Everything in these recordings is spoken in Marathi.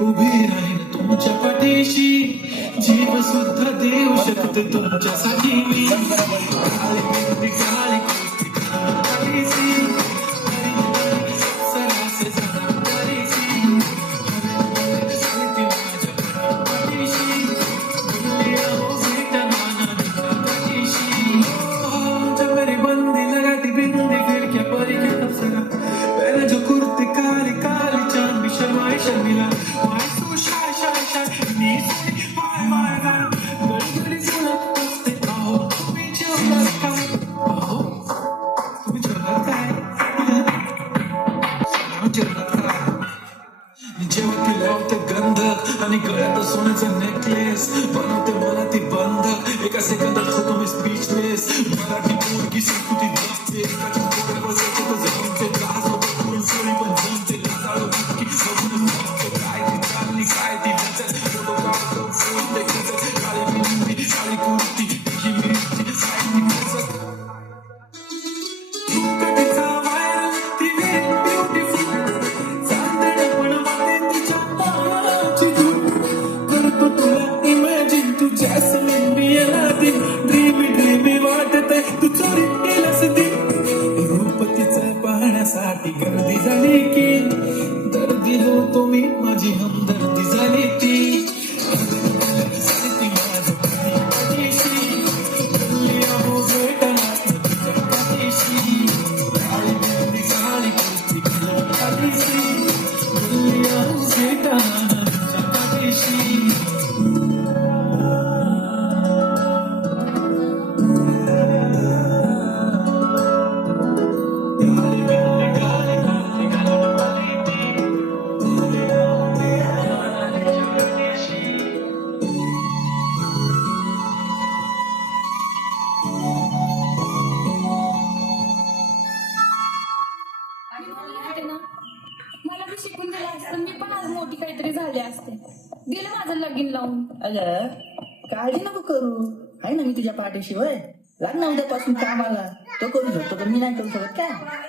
उभी राहील तुमच्या पाठीशी, जीव सुद्धा देऊ शकते तुमच्यासाठी मी. जेव्हा ती लावते गंध आणि गळ्यात सोन्याचा नेकलेस बनवते मला ती बंध, एका सेकंदात होतो मी स्पीचलेस. मराठी पोरगी संस्कृती जमते, एकाच्या पोटावर येते तर जमते, लाजोबत करून सोळी पण जमते, लाजाळू इतकी बघून जमते. काय ती चालली काय ती नजर, फोटो काढतो फोडते गजर, काळी बिंदी काळी कुर्ती ही मिरची सायली गजर. पाहण्यासाठी गर्दी झाली की दर्दी होतो मी, माझी हमदर्दी झाली ती. येते ना, मला बी शिकून दिलं असतं, मी पण आज मोठी काहीतरी झाले असते. दिलं माझं लगीन लावून. अगं काळजी नको करू, आहे ना मी तुझ्या पाठीशी. होय, लाग ना उद्यापासून कामाला. तो करू शकतो तर मी नाही करू शकत काय?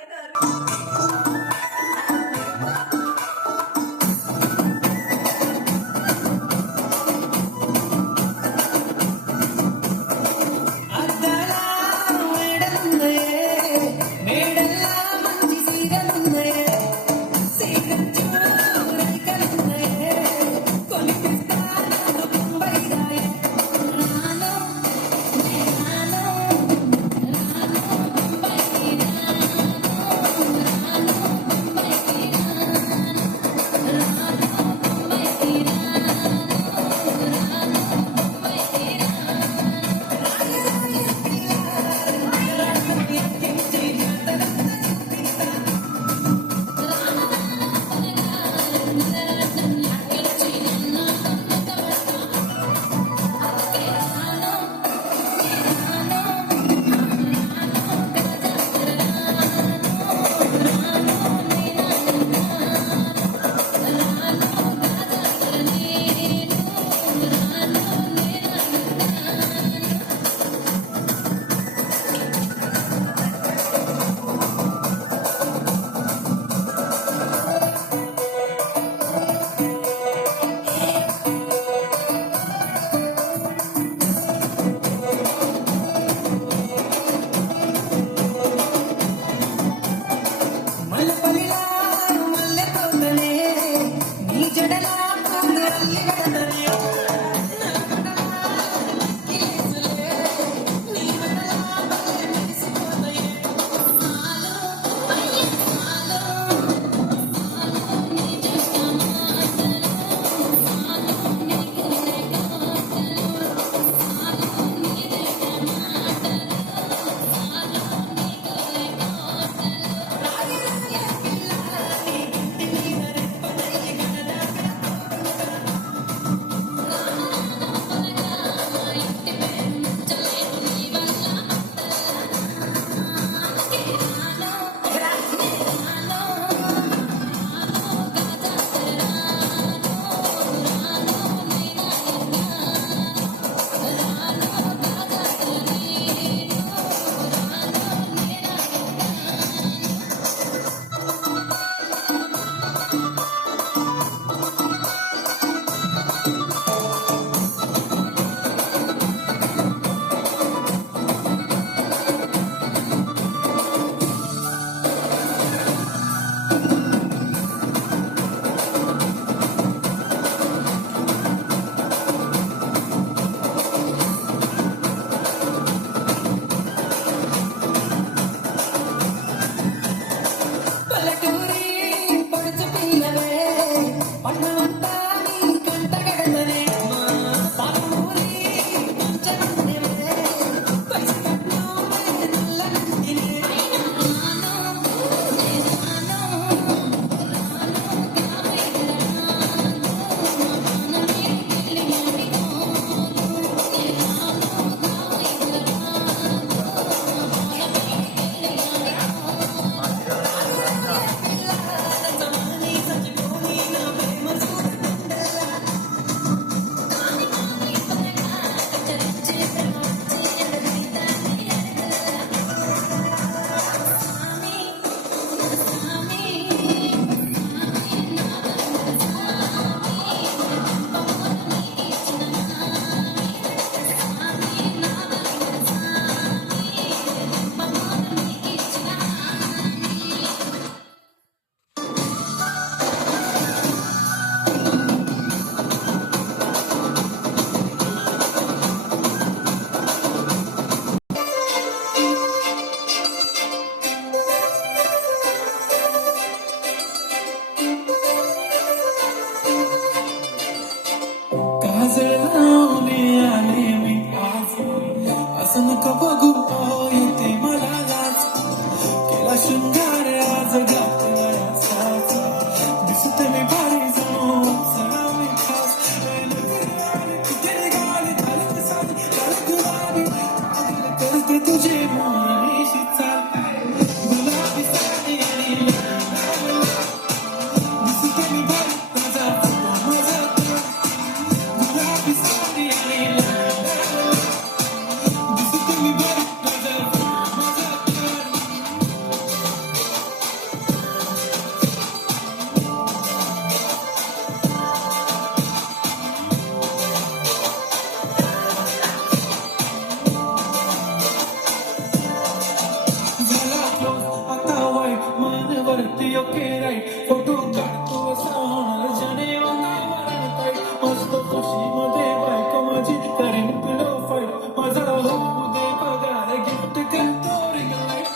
ती ओके राईट फोटो काढतो असा होणार जाणे वातावरण ताईट मस्त खुशीमध्ये बायको माझी करीन पिलो फाईट माझा होऊ दे पगार गिफ्ट करतो रिंग लाईट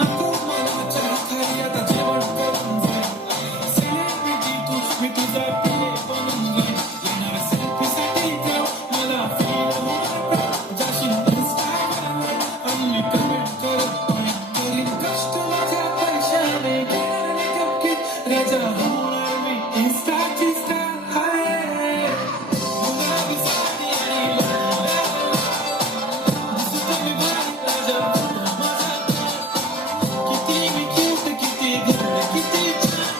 नको मला चाहताय आता जेवण करून जाईल सेलिब्रिटी तू मी तुझा पिले बनून जाईल येणार सेल्फीसाठी जाऊ मला फील होणार जाशील इंस्टाग्रामवर आणि कमेंट करत पॉइंट करीन कष्ट माझ्या पैशाने केले गप्पीत राजा होणार मी इंस्टाची स्टार हाय गुलाबी साडी आणि दिसतो मी भारी राजा होतो माझा किती मी क्यूट किती गुड किती छान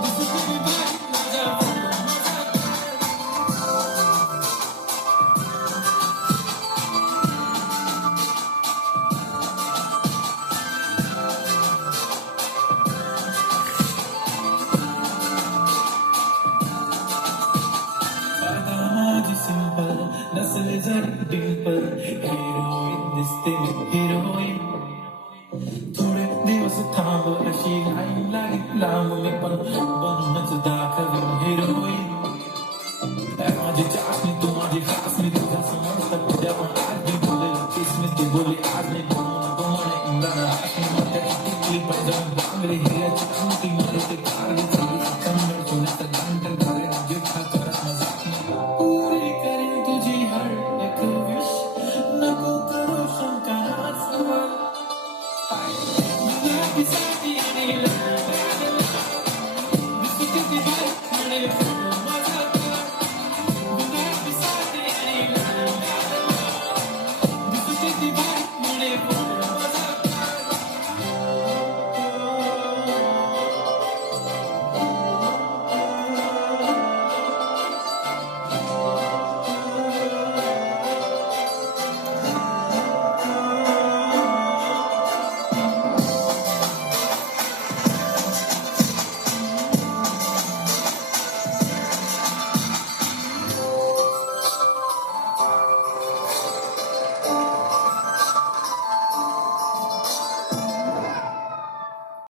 दिसतो मी भारी राजा होतो माझा आता माझी सिंपल नसेल जरी डिंपल हिरोईन दिसते मी हिरोईन थोडे दिवस थांब अशी लाईन लागेल लांब मी पण बनूनच दाखवेन हिरोईन माझी चाचणी तू माझी खासणी तुझा समजतं तुझ्या पण आज मी बोलेल किसमी ती बोली आज मी बोलून नको म्हणे इंगाणं हात मी माझ्या टिकली पाहिजे बांगडी हिऱ्याची अंगठी मला ते